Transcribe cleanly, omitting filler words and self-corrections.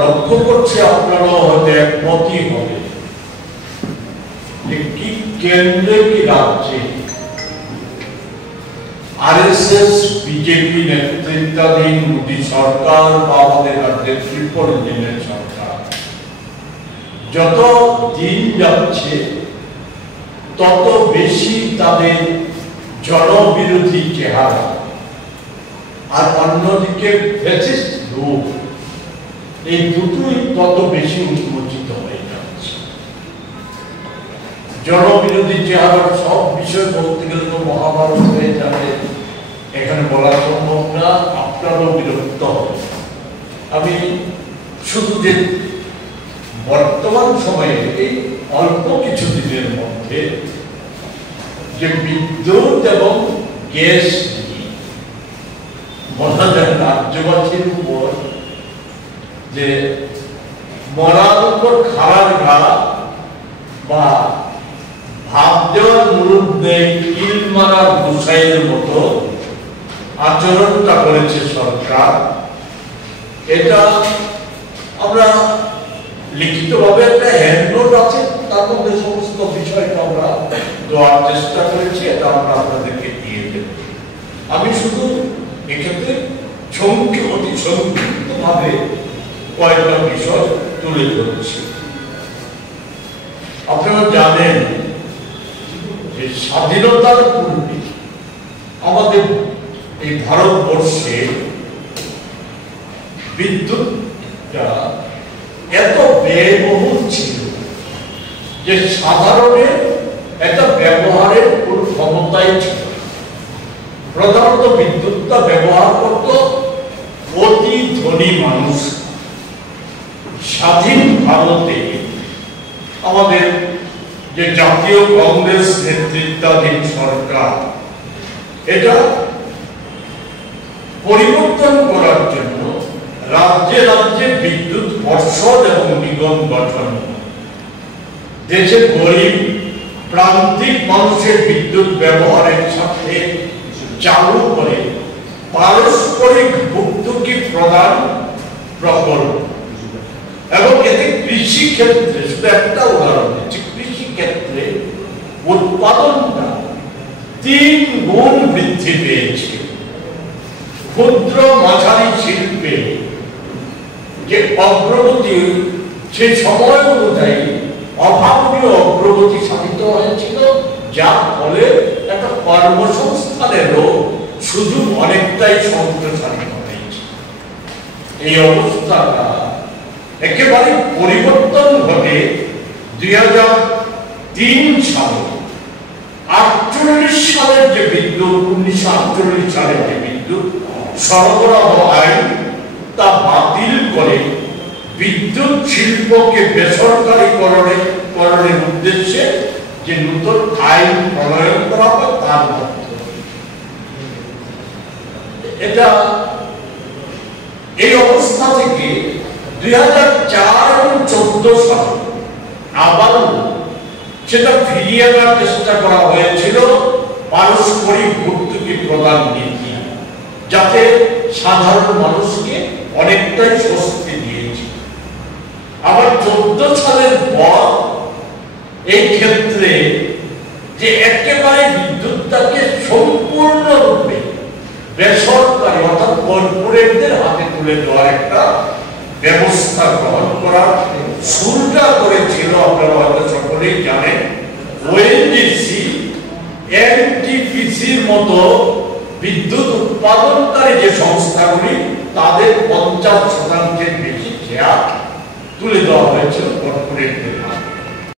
লক্ষ্য করছি আপনারাও হয়তো একমতই হবে যে কি কেন্দ্রে কি রাজ্যে আরএসএস বিজেপি নেতৃত্বাধীন মোদী সরকার বা আমাদের রাজ্যের ট্রিপল ইঞ্জিনের সরকার যত দিন যাচ্ছে তত বেশি তাদের জনবিরোধী চেহারা আর অন্যদিকে ফ্যাসিস্ট রূপ এই দুটোই তত বেশি উন্মোচিত হয়ে যাচ্ছে। জনবিরোধী চেহারার সব বিষয় বলতে গেলে তো মহাভারত হয়ে যাবে, এখানে বলা সম্ভব না, আপনারও বিরক্ত হবে। আমি শুধু যে বর্তমান সময়ে এই অল্প কিছু দিনের মধ্যে যে বিদ্যুৎ এবং গ্যাস বলা যায় রাজ্যবাসীর উপর যে মরার উপর খাড়ার ঘা বা ভাব দেওয়ার মুরুদ নেই কিল মারার গুসাইয়ের মতো আচরণটা করেছে সরকার, এটা আমরা লিখিতভাবে একটা হ্যান্ডনোট আছে, তার মধ্যে সমস্ত বিষয়টা আমরা দেওয়ার চেষ্টা করেছি, এটা আমরা আপনাদেরকে দিয়ে দেব। আমি শুধু এক্ষেত্রে অতি সংক্ষিপ্ত ভাবে কয়েকটা বিষয় তুলে ধরছি। আপনারা জানেন যে স্বাধীনতার পূর্বে আমাদের এই ভারতবর্ষে বিদ্যুৎটা এত ব্যয়বহুল ছিল যে সাধারণের একটা ব্যবহারের কোন ক্ষমতাই ছিল। প্রধানত বিদ্যুৎটা ব্যবহার করত অতি ধনী মানুষ। স্বাধীন ভারতে আমাদের যে জাতীয় কংগ্রেস নেতৃত্বাধীন সরকার এটা পরিবর্তন করার জন্য রাজ্যে রাজ্যে বিদ্যুৎ পর্ষদ এবং নিগম গঠন, দেশের গরিব প্রান্তিক মানুষের বিদ্যুৎ ব্যবহারের সাথে চালু করে পারস্পরিক ভর্তুকি প্রদান প্রকল্প এবং এতে কৃষি ক্ষেত্রে শুধু একটা উদাহরণ দিচ্ছি, কৃষি ক্ষেত্রে উৎপাদনটা 3 গুণ বৃদ্ধি পেয়েছে। ক্ষুদ্র মাঝারি শিল্পে যে অগ্রগতি সেই সময় অনুযায়ী অভাবনীয় অগ্রগতি সাধিত হয়েছিল, যার ফলে একটা কর্মসংস্থানেরও সুযোগ অনেকটাই সম্প্রসারিত হয়েছে। এই অবস্থাটা একেবারে পরিবর্তন ঘটে 2003 সালে। 48 সালের যে বিদ্যুৎ 1948 সালের যে বিদ্যুৎ সরবরাহ আইন তা বাতিল করে বিদ্যুৎ শিল্পকে বেসরকারীকরণের উদ্দেশ্যে যে নতুন আইন প্রণয়ন করা হয় তার মাধ্যমে এটা এই অবস্থা থেকে 2004 এবং 2014 সালে আবার সেটা ফিরিয়ে আনার চেষ্টা করা হয়েছিল পারস্পরিক ভর্তুকি প্রদান নীতি, যাতে সাধারণ মানুষকে অনেকটাই স্বস্তি দিয়েছে। আবার 14 সালের পর এই ক্ষেত্রে যে একেবারে বিদ্যুৎটাকে সম্পূর্ণরূপে বেসরকারি অর্থাৎ কর্পোরেটদের হাতে তুলে দেওয়ার একটা ব্যবস্থা গ্রহণ করার শুরুটা করেছিল। আপনারা হয়তো সকলেই জানেন ওএনজিসি, এনটিপিসির মতো বিদ্যুৎ উৎপাদনকারী যে সংস্থাগুলি তাদের 50% বেশি শেয়ার তুলে দেওয়া হয়েছিল কর্পোরেটদের।